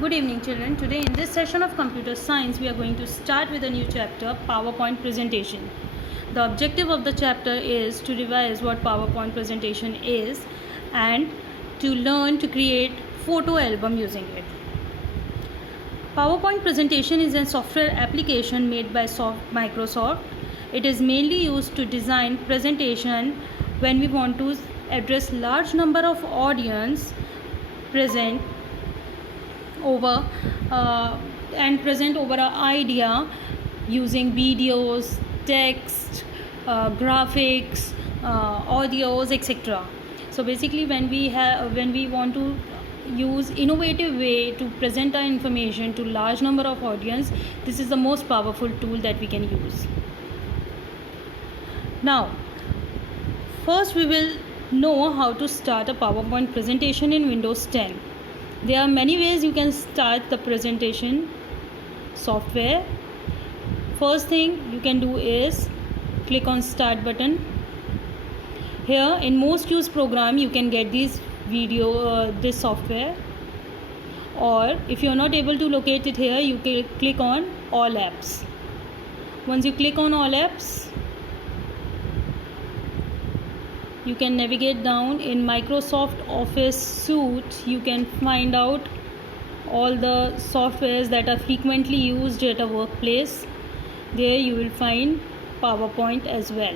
Good evening, children. Today in this session of computer science, we are going to start with a new chapter, PowerPoint presentation. The objective of the chapter is to revise what PowerPoint presentation is and to learn to create photo album using it. PowerPoint presentation is a software application made by Microsoft. It is mainly used to design presentation when we want to address large number of audience present over present over an idea using videos, text, graphics, audios, etc. So basically, when we want to use innovative way to present our information to large number of audience, this is the most powerful tool that we can use. Now, first we will know how to start a PowerPoint presentation in Windows 10. There are many ways you can start the presentation software. First thing you can do is click on start button. Here in most used program you can get this software, or if you are not able to locate it here, you can click on all apps. Once you click on all apps, you can navigate down. In Microsoft Office suite, you can find out all the softwares that are frequently used at a workplace. There you will find PowerPoint as well.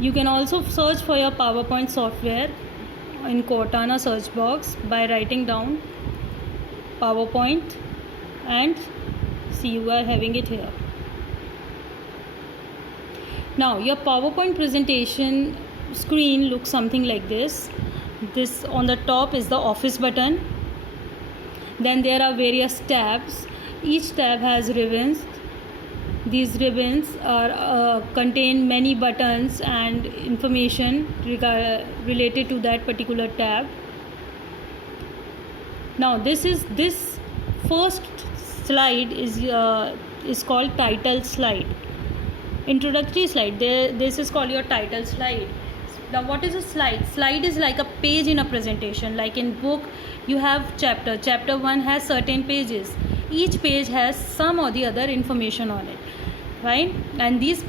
You can also search for your PowerPoint software in Cortana search box by writing down PowerPoint, and see you are having it here. Now your PowerPoint presentation screen looks something like this. This on the top is the Office button. Then there are various tabs. Each tab has ribbons. These ribbons are contain many buttons and information related to that particular tab. Now this first slide is called title slide. Introductory slide. This is called your title slide. Now what is a slide? Slide is like a page in a presentation. Like in book you have chapter 1 has certain pages. Each page has some or the other information on it, right? And these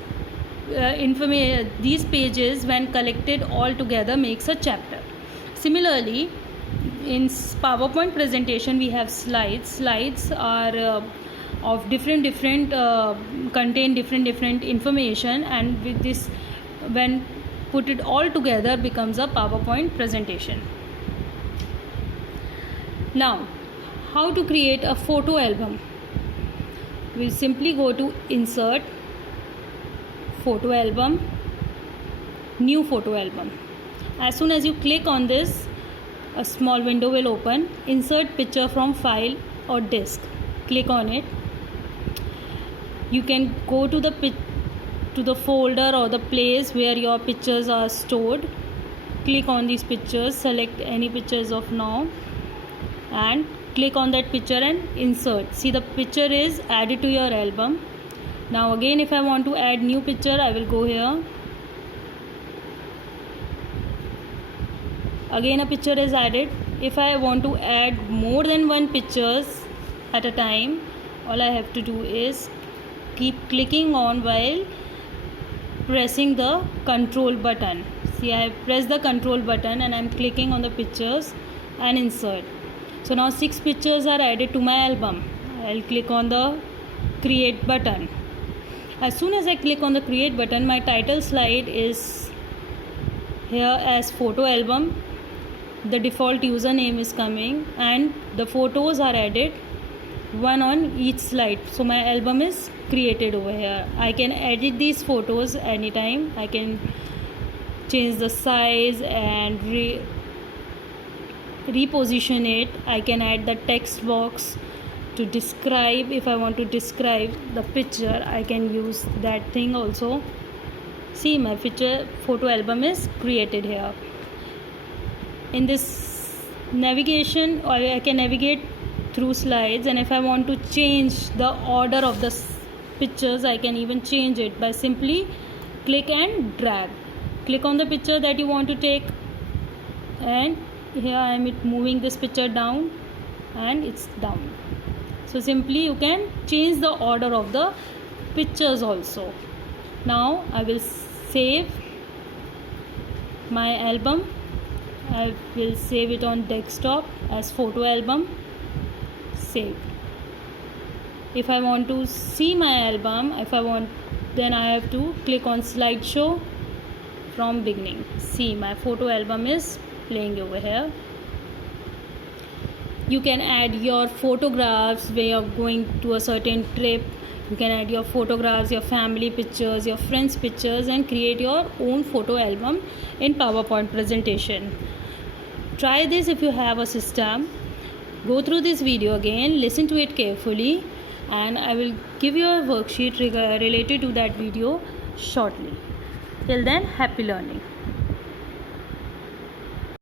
pages when collected all together makes a chapter. Similarly, in PowerPoint presentation we have slides. Slides are of different contain different information, and with this, when put it all together, becomes a PowerPoint presentation. Now, how to create a photo album? We'll simply go to insert, photo album, new photo album. As soon as you click on this, a small window will open. Insert picture from file or disk. Click on it. You can go to the folder or the place where your pictures are stored. Click on these pictures, select any pictures of now, and click on that picture and insert. See, the picture is added to your album. Now again, if I want to add new picture, I will go here. Again a picture is added. If I want to add more than one pictures at a time, all I have to do is keep clicking on while pressing the control button. See, I have pressed the control button and I am clicking on the pictures and insert. So now 6 pictures are added to my album. I'll click on the create button. As soon as I click on the create button, my title slide is here as photo album. The default username is coming and the photos are added, one on each slide. So my album is created over here. I can edit these photos anytime. I can change the size and reposition it. I can add the text box to describe. If I want to describe the picture, I can use that thing also. See, my photo album is created here. In this navigation, or I can navigate through slides, and if I want to change the order of the pictures, I can even change it by simply click and drag. Click on the picture that you want to take and here I am moving this picture down and it's down. So simply you can change the order of the pictures also. Now I will save my album. I will save it on desktop as photo album. Save. If I want to see my album, then I have to click on slideshow from beginning. See, my photo album is playing over here. You can add your photographs where you're going to a certain trip. You can add your photographs, your family pictures, your friends pictures, and create your own photo album in PowerPoint presentation. Try this if you have a system. Go through this video again, listen to it carefully, and I will give you a worksheet related to that video shortly. Till then, happy learning.